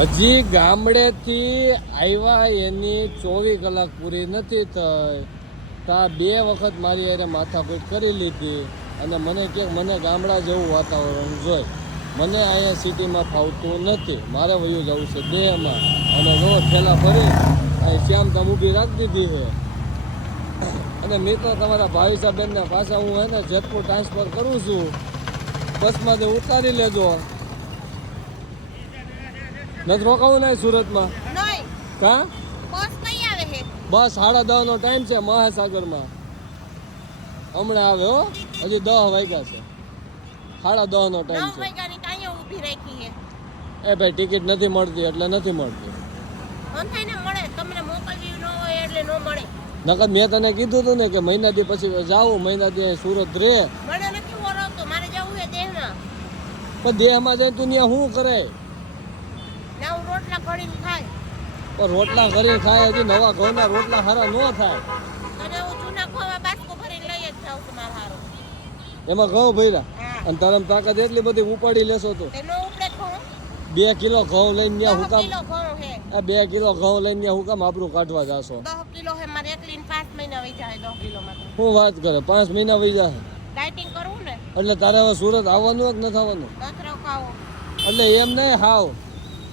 હજી ગામડેથી આવ્યા એની 24 કલાક પૂરી નથી થઈ તા 2 વખત મારી યારે માથાકૂટ કરી લીધી અને મને કે મને ગામડા જેવું વાતાવરણ જોઈ મને અહીંયા સિટીમાં ફાવતું નથી મારે વયું જવું છે દેહમાં અને રોજ પહેલાં ફરી અહીં શ્યામ તમ ઊભી રાખી દીધી છે અને મિત્રો તમારા ભાઈ સાહેબને પાછા હું એને જેતપુર ટ્રાન્સફર કરું છું બસમાંથી ઉતારી લેજો નથી રોકાવું નહીં સુરતમાં કા બસ 10:30 નો ટાઈમ છે મહાસાગરમાં હમણાં આવે હો હજી 10 વાગ્યા છે 10:30 નો ટાઈમ છે એ ભાઈ ટિકિટ નથી મળતી એટલે નથી મળતી નકર મેં તને કીધું હતું ને કે મહિનાથી પછી જાવું મહિનાથી સુરત રે પણ દેહમાં જાય તું ત્યાં શું કરે રોટલા કરીને ખાય હજી નવા ઘઉંના રોટલા સારા ન થાય એમાં ઘઉં ભર્યા અને તારા તાકાત એટલી બધી ઉપાડી લેશો તો 2 કિલો ઘઉં લઈને ત્યાં હુકામ 2 કિલો ઘઉં લઈને ત્યાં હુકામ આપણું કાઢવા જાશો શું વાત કરે 5 મહિના વહી જાય એટલે તારે હવે સુરત આવવાનું કે નથી આવવાનું એટલે એમ નહીં હાવ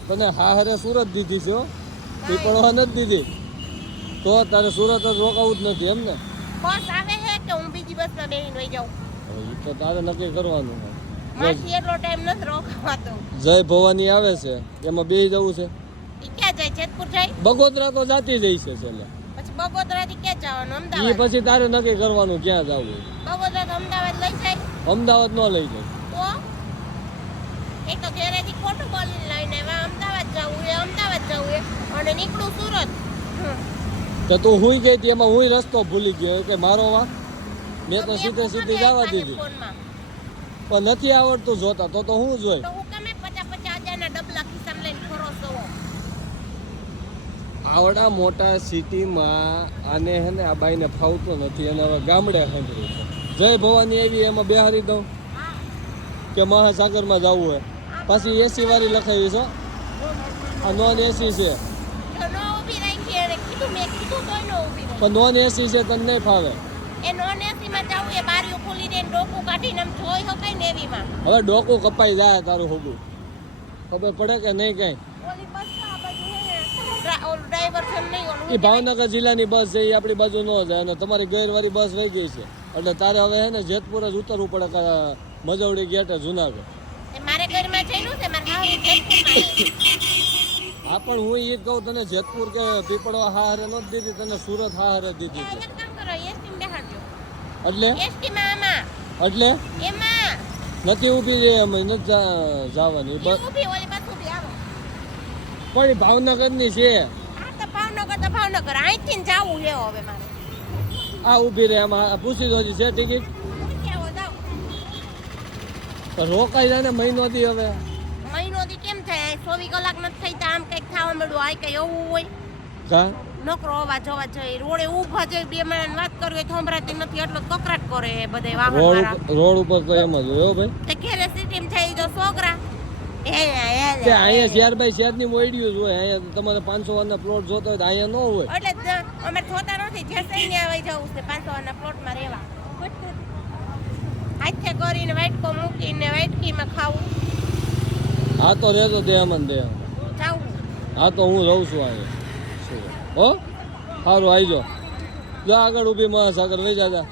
તને હારે સુરત દીધી છે પીપળવા નથી દીધી તો તારે સુરત જ રોકાવું જ નથી એમ ને તો તારે નક્કી કરવાનું જય ભવાની આવે છે એમાં બેસી જવું છે બગોદરા તો જાતી જઈ છે છેલ્લે એ પછી તારે નક્કી કરવાનું ક્યાં જવું અમદાવાદ ન લઈ જાય તો તું હુઈ ગઈ હતી એમાં હું રસ્તો ભૂલી ગયો કે મારો વાંક મેં તો સીધે સીધી જવા દીધી પણ નથી આવડતું જોતા તો હું જોઈ આવડા મોટા સિટીમાં આને હે ને આ બાઈને ફાવતો નથી અને હવે ગામડે સાંભળ્યું છે જય ભવાની એવી એમાં બેહારી દઉં કે મહાસાગરમાં જવું હોય પાછી એસી વાળી લખાવી છે આ નોન એસી છે પણ નોન એસી છે તને નહીં ફાવે હવે ડોકું કપાઈ જાય તારું હોગું ખબર પડે કે નહીં કઈ એ ભાવનગર જિલ્લાની બસ છે એ આપણી બાજુ ન જાય અને તમારી ગેરવાળી બસ વહી ગઈ છે એટલે તારે હવે હે ને જેતપુર જ ઉતરવું પડે મજવડી ગેટ જુનાગઢ હા પણ હું એ કહું તને જેતપુર કે પીપળવા હારે નથી દીધી તને સુરત હારે દીધી એટલે નથી ઊભી રે નથી જવાની બસ પણ ભાવનગર ની છે આ ઊભી રે એમાં પૂછી દો છે ટિકિટ રોકાઈ જાય ને મહિનો દી હવે કેમ થાય 24 કલાક નથી થઈ આમ કઈક ખાવા મળ્યું આ કઈ એવું હોય નોકરો અવાજ જોવા જોઈએ રોડે ઊભા જઈ 2 મહિનાની વાત કરવી હોય સંભળાતી નથી એટલો કકરાટ કરે બધે વાહન રોડ ઉપર તો એમ જ હોય ભાઈ તે ઘરે સિટીમાં થઈ જો છોકરા તે અહીંયા શેર બાય શેર ની મોઈડ્યું જ હોય અહીંયા તમારે 500 વાળના પ્લોટ જોતો હોય તો અહીંયા ન હોય એટલે અમે જોતા નથી જેસઈ ને આવી જવું છે 500 વાળના પ્લોટમાં રહેવા હાથે કરીને વાટકો મૂકીને વાટકીમાં ખાવું હા તો રહેતો દે અમન દે હા તો હું રહું છું અહીંયા હો સારું આવી જો આગળ ઊભી મહાસાગર વહી જાજા